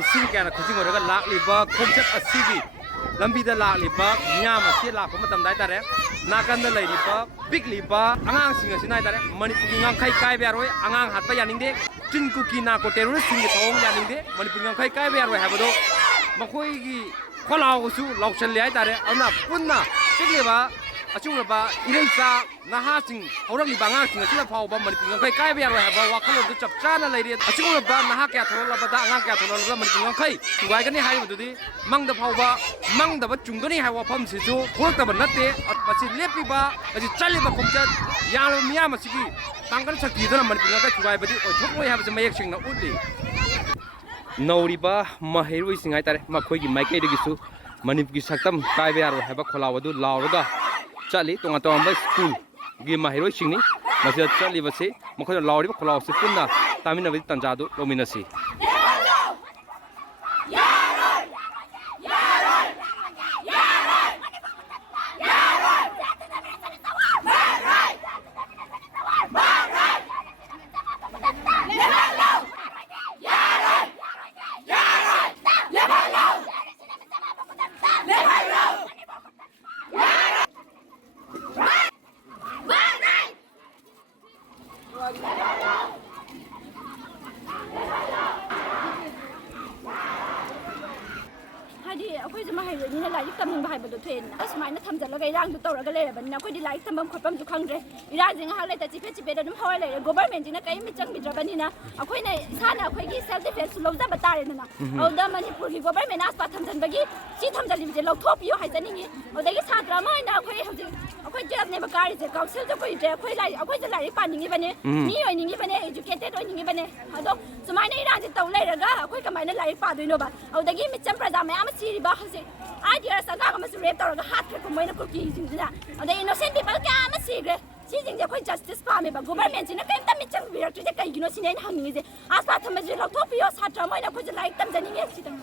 लिसिंग क्या खुशी हो रहा लाख लिबा खोमचत असीगी लंबी दा लाख लिबा मियाम असी लाख मतम दाय तारे नाकंद लैरिबा पिकलिबा अंगांसिंग असिना तारे मणिपुरी ngangkhai kai बेरोय अंगांग हाटपा यानिंगदे चिनकुकी नाको टेरोरिस्ट सिंग थोंग यानिंगदे मणिपुरी ngangkhai kai बेरोय हाबदो मखोयगी खोलावसु लाउचल ले तारे अना पुन्ना पिकलिबा अचुंगबा इरेचा नहासिंग हौरंगलिबा अंगांसिंग असिना फावबा मणिपुरी ngangkhai kai बेरोय हाबा वाखलों चपचाना लैरि अचुंगबा नहा क्या थोरलबदा अंगांग क्या थोरलबा मणिपुरी ngangkhai सुगायगनी हाइबदुदि मंगदा फावबा मंगदबा चुंगनी हाय वाफम सिसु होरतबा नते मसि लेपिबा मसि चलिबा खोमचत यालो मिया मसिगी तांगन शक्तिदना मणिपुरी ngangkhai सुगायबदि ओथोकमोय हाबजे मयेक सिंगना उदि नौरिबा महैरुइ सिंग हाय तारे मखोयगी माइकेदगिसु मणिपुरी सक्तम कायबे यारो हाबा खोलावदु लावरगा चली तोंगा तोंबा स्कूल गी महैरुइ सिंगनी मसिदा चलिबसे मखोय लावरिबा खोलावसे पुन्ना तामिनबदि तंजादु लोमिनसी अखोई जमा हाइरोनी लाइक तमिंग बाहाइबदो थेन असमाइना थमजलगा इरांग तौरगा लेरबनिना अखोइदि लाइक तमबम खपम जु खंग्रे इरांग जिंग हाले त चिफे चिफे दम हवा ले गवर्नमेंट जिना कई मिचंग बिद्रबनिना अखोइना इसाना अखोइगी सेल्फ डिफेंस लौजा बतारेना औदा मणिपुर की गवर्नमेंट आसपा थमजनबगी ची थमजलि जे लौथोपियो हाइजनिंगी औदगी सात्रा माइना अखोइ हजि अखोइ जब ने बकारी जे काउंसिल जो कोइ जे अखोइ लाई अखोइ जे लाई पानिंगी बने मी ओइनिंगी बने एजुकेटेड ओइनिंगी बने अदो सुमाइना इरांग जे तौ लेरगा अखोइ कमाइना लाई पादोइनो बा औदगी मिचम प्रजा मयाम सिरिबा हसे आदिया सगा हम रेप तौरगा हाथ को मैंने कुकी जिंजना अदे इनोसेंट पीपल क्या हम सिग्रे सिजिंग कोई जस्टिस पामे बा गवर्नमेंट जिना कई मिचंग बिरक्ति जे कई गिनो सिने हंगिजे आसपा थम जे लौथोपियो सात्र मैंने को जे लाइक तम जनिगे सितंग